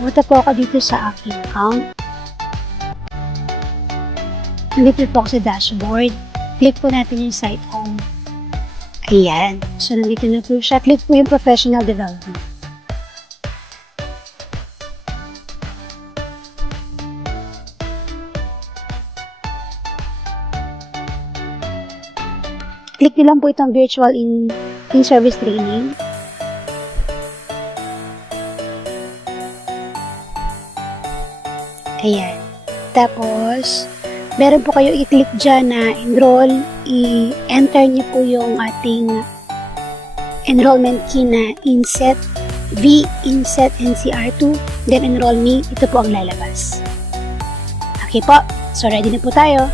Pumunta po ako dito sa aking account. Nandito po ako sa dashboard. Click po natin yung site home. Ayan. So, nandito na po siya. Click po yung professional development. Click nyo lang po itong virtual in-service training. Ayan. Tapos, meron po kayo i-click dyan na enroll. I-enter nyo po yung ating enrollment key na inset NCR2. Then, enroll me. Ito po ang lalabas. Okay po. So, ready na po tayo.